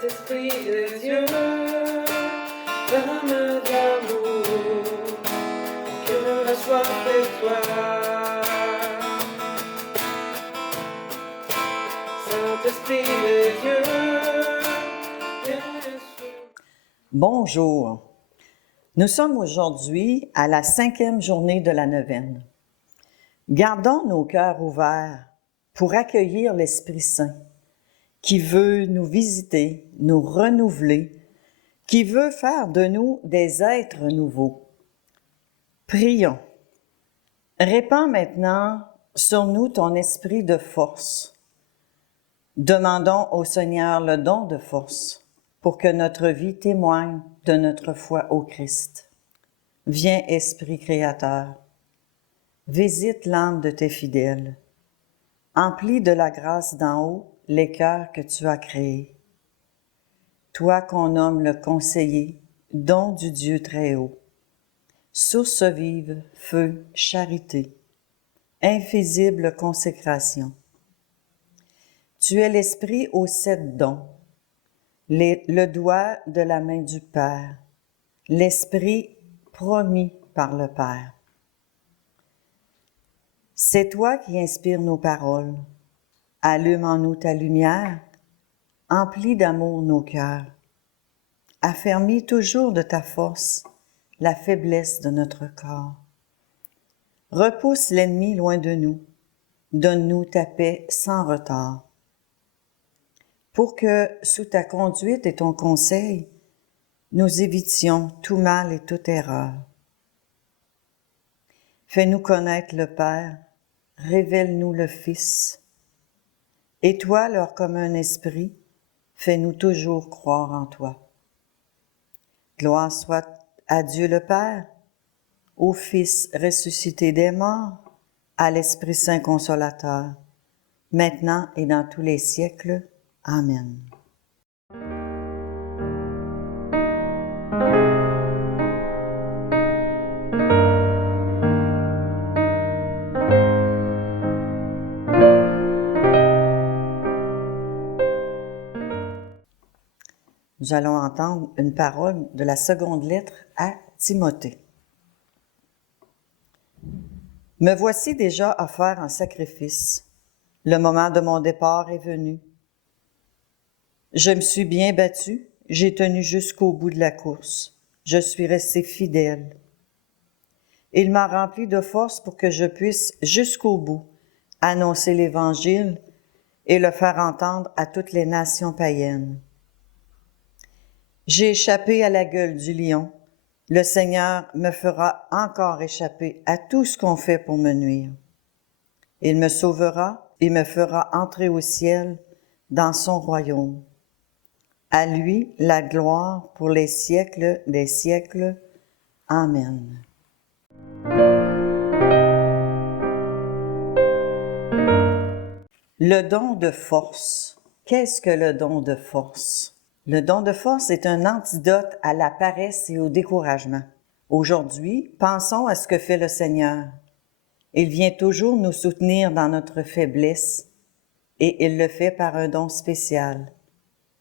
Saint-Esprit de Dieu, flamme d'amour, que la soif de toi. Saint-Esprit de Dieu, viens sur... Bonjour. Nous sommes aujourd'hui à la 5e journée de la neuvaine. Gardons nos cœurs ouverts pour accueillir l'Esprit Saint qui veut nous visiter, nous renouveler, qui veut faire de nous des êtres nouveaux. Prions. Répands maintenant sur nous ton esprit de force. Demandons au Seigneur le don de force pour que notre vie témoigne de notre foi au Christ. Viens, Esprit créateur, visite l'âme de tes fidèles. Emplis de la grâce d'en haut les cœurs que tu as créés. Toi qu'on nomme le conseiller, don du Dieu très haut, source vive, feu, charité, invisible consécration. Tu es l'Esprit aux 7 dons, le doigt de la main du Père, l'Esprit promis par le Père. C'est toi qui inspires nos paroles. Allume en nous ta lumière, emplis d'amour nos cœurs. Affermis toujours de ta force la faiblesse de notre corps. Repousse l'ennemi loin de nous. Donne-nous ta paix sans retard. Pour que, sous ta conduite et ton conseil, nous évitions tout mal et toute erreur. Fais-nous connaître le Père, révèle-nous le Fils. Étoile comme un esprit, fais-nous toujours croire en toi. Gloire soit à Dieu le Père, au Fils ressuscité des morts, à l'Esprit Saint consolateur, maintenant et dans tous les siècles. Amen. Nous allons entendre une parole de la seconde lettre à Timothée. Me voici déjà offert en sacrifice. Le moment de mon départ est venu. Je me suis bien battu, j'ai tenu jusqu'au bout de la course. Je suis resté fidèle. Il m'a rempli de force pour que je puisse jusqu'au bout annoncer l'Évangile et le faire entendre à toutes les nations païennes. J'ai échappé à la gueule du lion. Le Seigneur me fera encore échapper à tout ce qu'on fait pour me nuire. Il me sauvera et me fera entrer au ciel dans son royaume. À lui la gloire pour les siècles des siècles. Amen. Le don de force. Qu'est-ce que le don de force? Le don de force est un antidote à la paresse et au découragement. Aujourd'hui, pensons à ce que fait le Seigneur. Il vient toujours nous soutenir dans notre faiblesse et il le fait par un don spécial,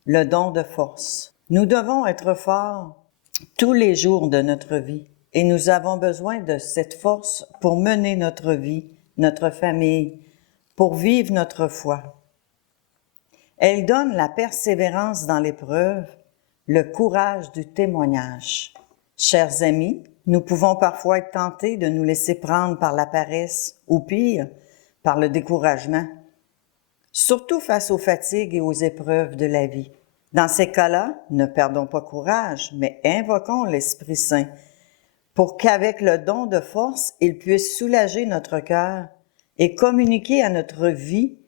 le don de force. Nous devons être forts tous les jours de notre vie et nous avons besoin de cette force pour mener notre vie, notre famille, pour vivre notre foi. Elle donne la persévérance dans l'épreuve, le courage du témoignage. Chers amis, nous pouvons parfois être tentés de nous laisser prendre par la paresse ou pire, par le découragement, surtout face aux fatigues et aux épreuves de la vie. Dans ces cas-là, ne perdons pas courage, mais invoquons l'Esprit Saint pour qu'avec le don de force, il puisse soulager notre cœur et communiquer à notre vie,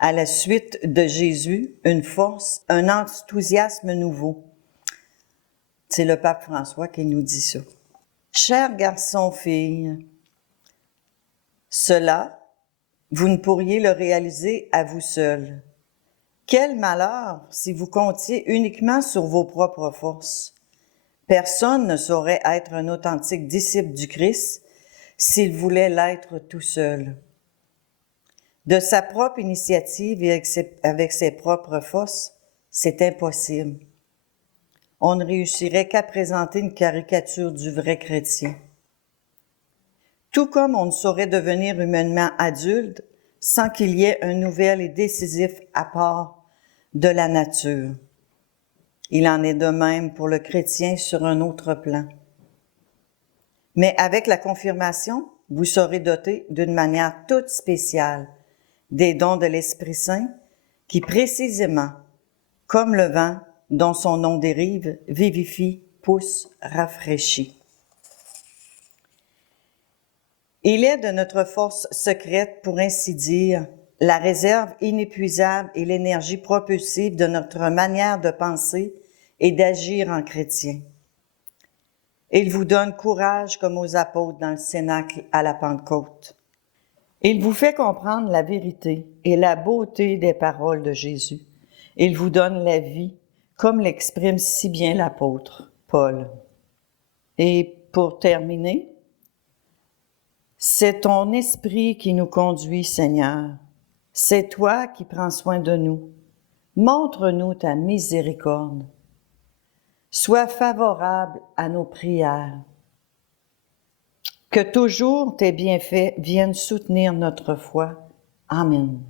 à la suite de Jésus, une force, un enthousiasme nouveau. C'est le pape François qui nous dit ça. Chers garçons, filles, cela, vous ne pourriez le réaliser à vous seuls. Quel malheur si vous comptiez uniquement sur vos propres forces. Personne ne saurait être un authentique disciple du Christ s'il voulait l'être tout seul. De sa propre initiative et avec ses propres forces, c'est impossible. On ne réussirait qu'à présenter une caricature du vrai chrétien. Tout comme on ne saurait devenir humainement adulte sans qu'il y ait un nouvel et décisif apport de la nature. Il en est de même pour le chrétien sur un autre plan. Mais avec la confirmation, vous serez doté d'une manière toute spéciale des dons de l'Esprit Saint qui précisément, comme le vent dont son nom dérive, vivifie, pousse, rafraîchit. Il est de notre force secrète, pour ainsi dire, la réserve inépuisable et l'énergie propulsive de notre manière de penser et d'agir en chrétien. Il vous donne courage comme aux apôtres dans le Cénacle à la Pentecôte. Il vous fait comprendre la vérité et la beauté des paroles de Jésus. Il vous donne la vie, comme l'exprime si bien l'apôtre Paul. Et pour terminer, c'est ton esprit qui nous conduit, Seigneur. C'est toi qui prends soin de nous. Montre-nous ta miséricorde. Sois favorable à nos prières. Que toujours tes bienfaits viennent soutenir notre foi. Amen.